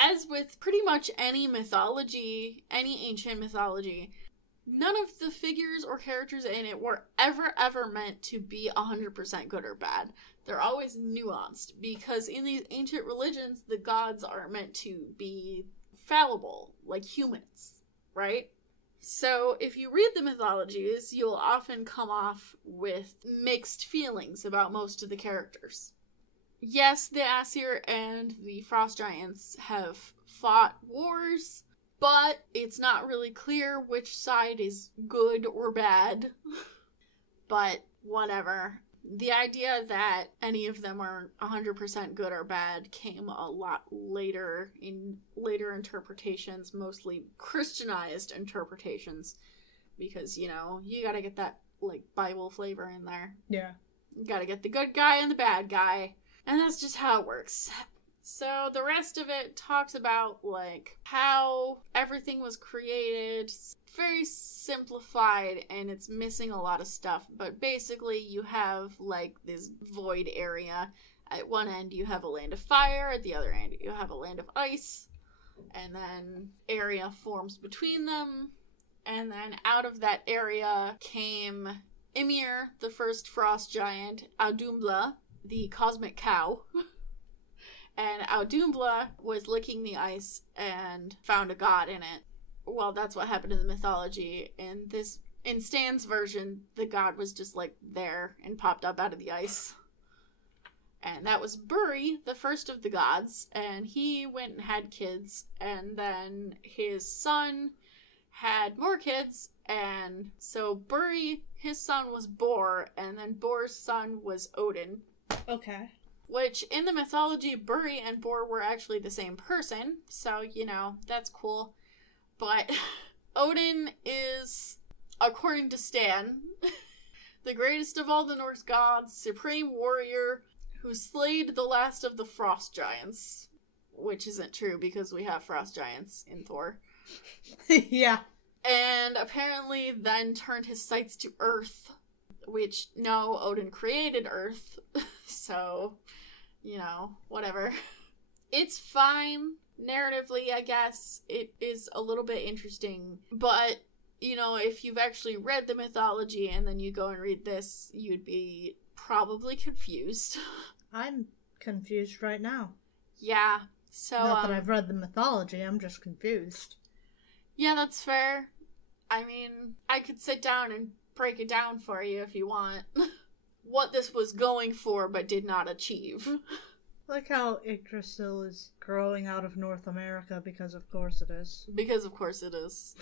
As with pretty much any mythology, any ancient mythology, none of the figures or characters in it were ever meant to be 100% good or bad. They're always nuanced, because in these ancient religions, the gods are meant to be fallible, like humans, right? So if you read the mythologies, you'll often come off with mixed feelings about most of the characters. Yes, the Aesir and the Frost Giants have fought wars, but it's not really clear which side is good or bad. But whatever. The idea that any of them are 100% good or bad came a lot later, in later interpretations, mostly Christianized interpretations, because, you know, you gotta get that, like, Bible flavor in there. Yeah. You gotta get the good guy and the bad guy. And that's just how it works. So the rest of it talks about, like, how everything was created. It's very simplified, and it's missing a lot of stuff. But basically, you have, like, this void area. At one end, you have a land of fire. At the other end, you have a land of ice. And then area forms between them. And then out of that area came Ymir, the first frost giant, Audumbla, the cosmic cow. And Audumbla was licking the ice and found a god in it. Well, that's what happened in the mythology. In Stan's version, the god was just, like, there and popped up out of the ice. And that was Buri, the first of the gods, and he went and had kids, and then his son had more kids, and so Buri, his son was Bor, and then Bor's son was Odin. Okay. Which, in the mythology, Buri and Bor were actually the same person, so, you know, that's cool. But Odin is, according to Stan, the greatest of all the Norse gods, supreme warrior, who slayed the last of the frost giants. Which isn't true, because we have frost giants in Thor. Yeah. And apparently then turned his sights to Earth. Which, no, Odin created Earth. So, you know, whatever. It's fine. Narratively, I guess, it is a little bit interesting. But, you know, if you've actually read the mythology and then you go and read this, you'd be probably confused. I'm confused right now. Yeah, so... Not that I've read the mythology, I'm just confused. Yeah, that's fair. I mean, I could sit down and break it down for you if you want. What this was going for but did not achieve. Like how Yggdrasil is growing out of North America, because of course it is. Because of course it is.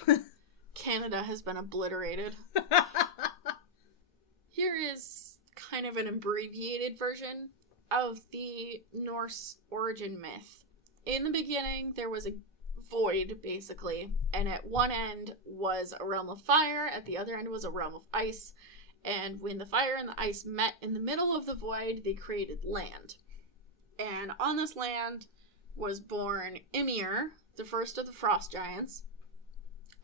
Canada has been obliterated. Here is kind of an abbreviated version of the Norse origin myth. In the beginning, there was a void, basically, and at one end was a realm of fire, at the other end was a realm of ice, and when the fire and the ice met in the middle of the void, they created land. And on this land was born Ymir, the first of the frost giants,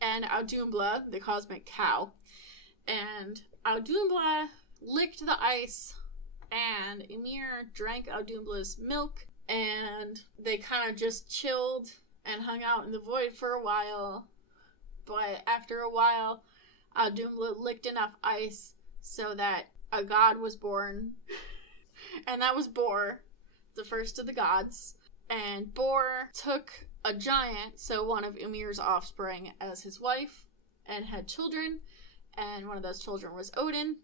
and Audumbla, the cosmic cow. And Audumbla licked the ice, and Ymir drank Audumla's milk, and they kind of just chilled and hung out in the void for a while. But after a while, Audumbla licked enough ice so that a god was born, and that was Bor, the first of the gods. And Bor took a giant, so one of Ymir's offspring, as his wife, and had children, and one of those children was Odin.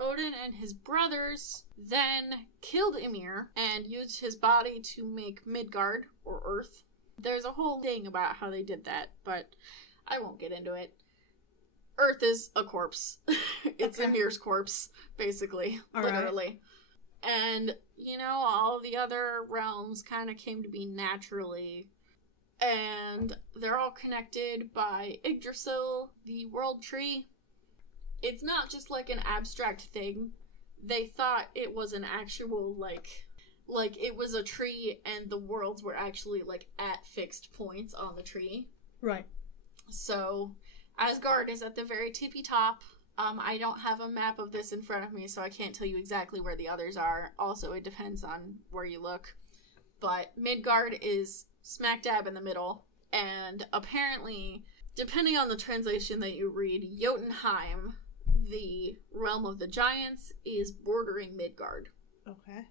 Odin and his brothers then killed Ymir and used his body to make Midgard, or Earth. There's a whole thing about how they did that, but I won't get into it. Earth is a corpse. It's okay. Ymir's corpse, basically. All literally. Right. And, you know, all the other realms kind of came to be naturally. And they're all connected by Yggdrasil, the world tree. It's not just like an abstract thing. They thought it was an actual, like it was a tree and the worlds were actually, like, at fixed points on the tree. Right. So, Asgard is at the very tippy top. I don't have a map of this in front of me, so I can't tell you exactly where the others are. Also, it depends on where you look. But Midgard is smack dab in the middle. And apparently, depending on the translation that you read, Jotunheim, the realm of the giants, is bordering Midgard. Okay.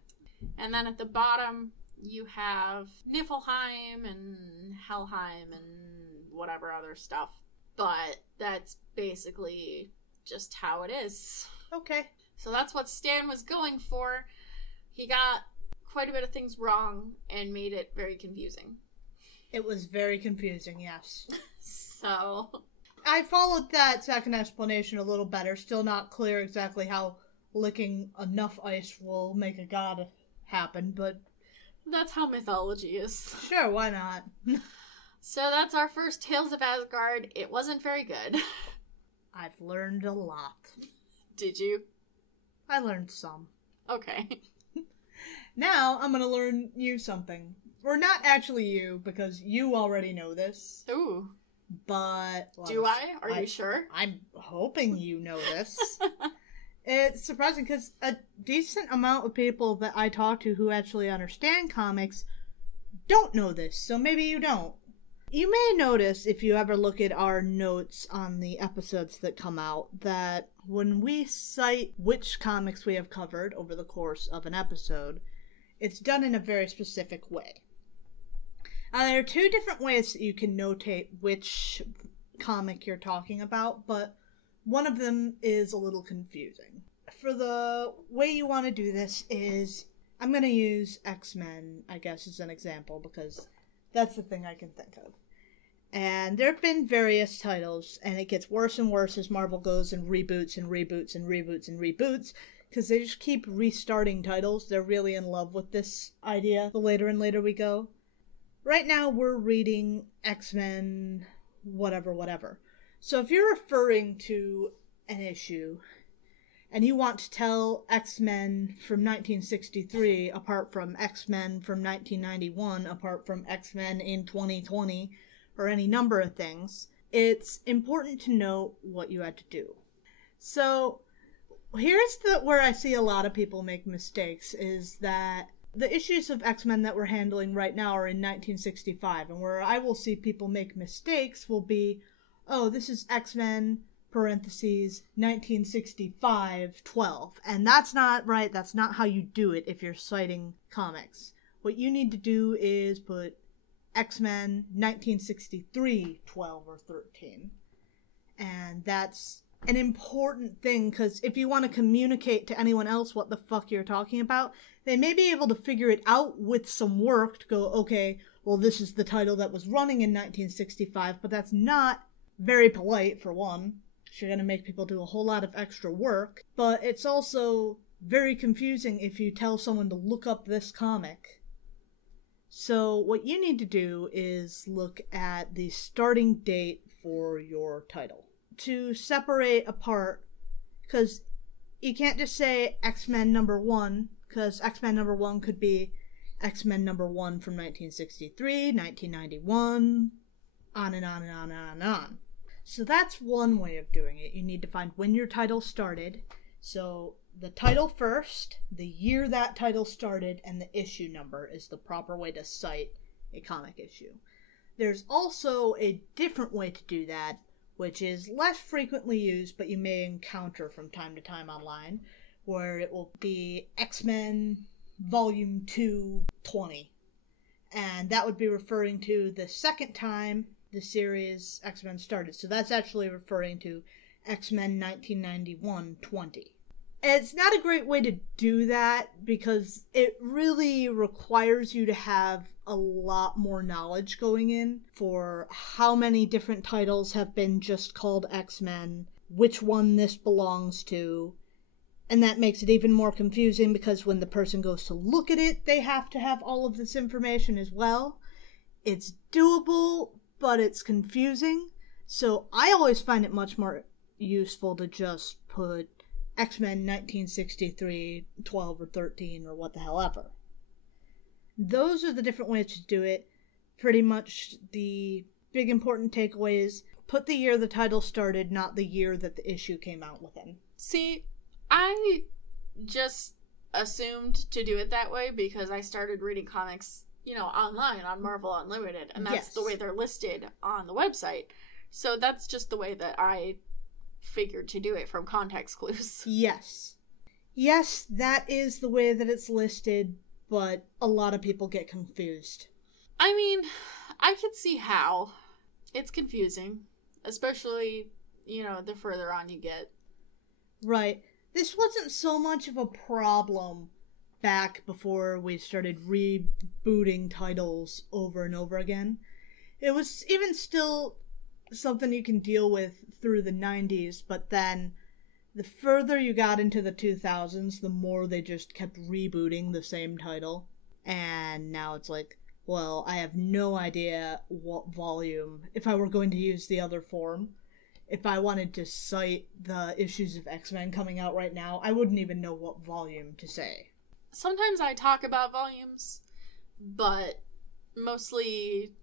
And then at the bottom, you have Niflheim and Helheim and whatever other stuff. But that's basically just how it is. Okay. So that's what Stan was going for. He got quite a bit of things wrong and made it very confusing. It was very confusing, yes. So I followed that second explanation a little better. Still not clear exactly how licking enough ice will make a god happen, but that's how mythology is. Sure, why not? So that's our first Tales of Asgard. It wasn't very good. I've learned a lot. Did you? I learned some. Okay. Now I'm going to learn you something. Or not actually you, because you already know this. Ooh. But... Do I? Are you sure? I'm hoping you know this. It's surprising because a decent amount of people that I talk to who actually understand comics don't know this, so maybe you don't. You may notice, if you ever look at our notes on the episodes that come out, that when we cite which comics we have covered over the course of an episode, it's done in a very specific way. There are two different ways that you can notate which comic you're talking about, but one of them is a little confusing. For the way you want to do this is, I'm going to use X-Men, I guess, as an example, because that's the thing I can think of. And there have been various titles, and it gets worse and worse as Marvel goes and reboots and reboots and reboots and reboots, because they just keep restarting titles. They're really in love with this idea the later and later we go. Right now, we're reading X-Men whatever. So if you're referring to an issue, and you want to tell X-Men from 1963 apart from X-Men from 1991, apart from X-Men in 2020, or any number of things, it's important to know what you had to do. So here's where I see a lot of people make mistakes, is that the issues of X-Men that we're handling right now are in 1965, and where I will see people make mistakes will be, oh, this is X-Men, parentheses, 1965, 12. And that's not right. That's not how you do it if you're citing comics. What you need to do is put X-Men 1963, 12 or 13. And that's an important thing, because if you want to communicate to anyone else what the fuck you're talking about, they may be able to figure it out with some work to go, okay, well, this is the title that was running in 1965, but that's not very polite, for one. You're going to make people do a whole lot of extra work, but it's also very confusing if you tell someone to look up this comic. So what you need to do is look at the starting date for your title to separate apart, because you can't just say X-Men number 1, because X-Men number 1 could be X-Men number 1 from 1963, 1991, on and on and on and on and on. So that's one way of doing it. You need to find when your title started. So the title first, the year that title started, and the issue number is the proper way to cite a comic issue. There's also a different way to do that, which is less frequently used, but you may encounter from time to time online, where it will be X-Men Volume 2, 20. And that would be referring to the second time the series X-Men started. So that's actually referring to X-Men 1991, 20. It's not a great way to do that because it really requires you to have a lot more knowledge going in for how many different titles have been just called X-Men, which one this belongs to, and that makes it even more confusing because when the person goes to look at it, they have to have all of this information as well. It's doable, but it's confusing. So I always find it much more useful to just put X-Men 1963, 12, or 13, or what the hell ever. Those are the different ways to do it. Pretty much the big important takeaway is put the year the title started, not the year that the issue came out within. See, I just assumed to do it that way because I started reading comics, online on Marvel Unlimited, and that's the way they're listed on the website. So that's just the way that I figured to do it from context clues. Yes. Yes, that is the way that it's listed, but a lot of people get confused. I mean, I could see how. It's confusing. Especially, the further on you get. Right. This wasn't so much of a problem back before we started rebooting titles over and over again. It was even still something you can deal with through the 90s, but then the further you got into the 2000s, the more they just kept rebooting the same title. And now it's like, well, I have no idea what volume, if I were going to use the other form. If I wanted to cite the issues of X-Men coming out right now, I wouldn't even know what volume to say. Sometimes I talk about volumes, but mostly,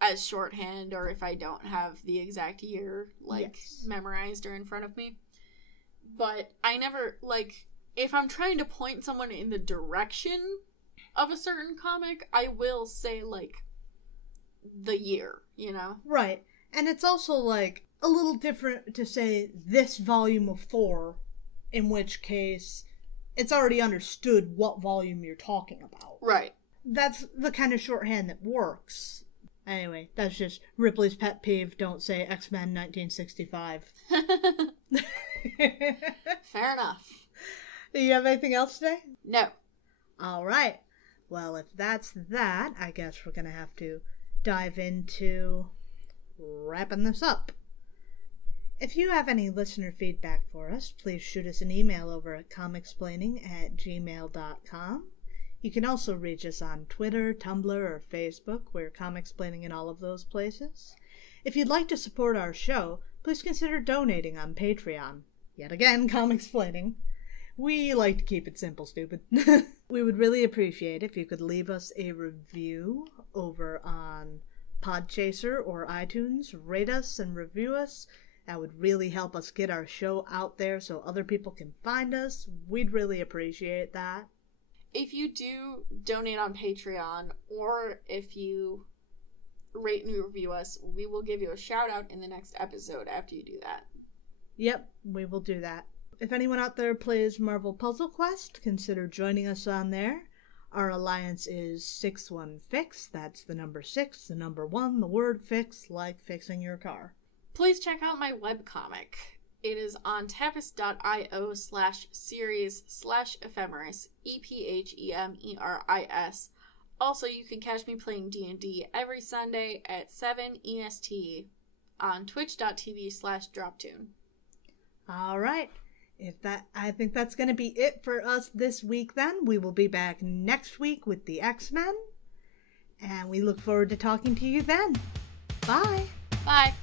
as shorthand, or if I don't have the exact year, memorized or in front of me. But I never, if I'm trying to point someone in the direction of a certain comic, I will say, the year, Right. And it's also, a little different to say this volume of Thor, in which case it's already understood what volume you're talking about. Right. That's the kind of shorthand that works. Anyway, that's just Ripley's pet peeve. Don't say X-Men 1965. Fair enough. Do you have anything else today? No. All right. Well, if that's that, I guess we're going to have to dive into wrapping this up. If you have any listener feedback for us, please shoot us an email over at comicsplaining@gmail.com. You can also reach us on Twitter, Tumblr, or Facebook. We're Comicsplaining in all of those places. If you'd like to support our show, please consider donating on Patreon. Yet again, Comicsplaining. We like to keep it simple, stupid. We would really appreciate if you could leave us a review over on Podchaser or iTunes. Rate us and review us. That would really help us get our show out there so other people can find us. We'd really appreciate that. If you do donate on Patreon, or if you rate and review us, we will give you a shout out in the next episode after you do that. Yep, we will do that. If anyone out there plays Marvel Puzzle Quest, consider joining us on there. Our alliance is 61Fix. That's the number 6, the number 1, the word fix, like fixing your car. Please check out my webcomic. It is on tapest.io/series/ephemeris, EPHEMERIS. Also, you can catch me playing D&D every Sunday at 7 EST on twitch.tv/droptune. All right. I think that's going to be it for us this week then. We will be back next week with the X-Men. And we look forward to talking to you then. Bye. Bye.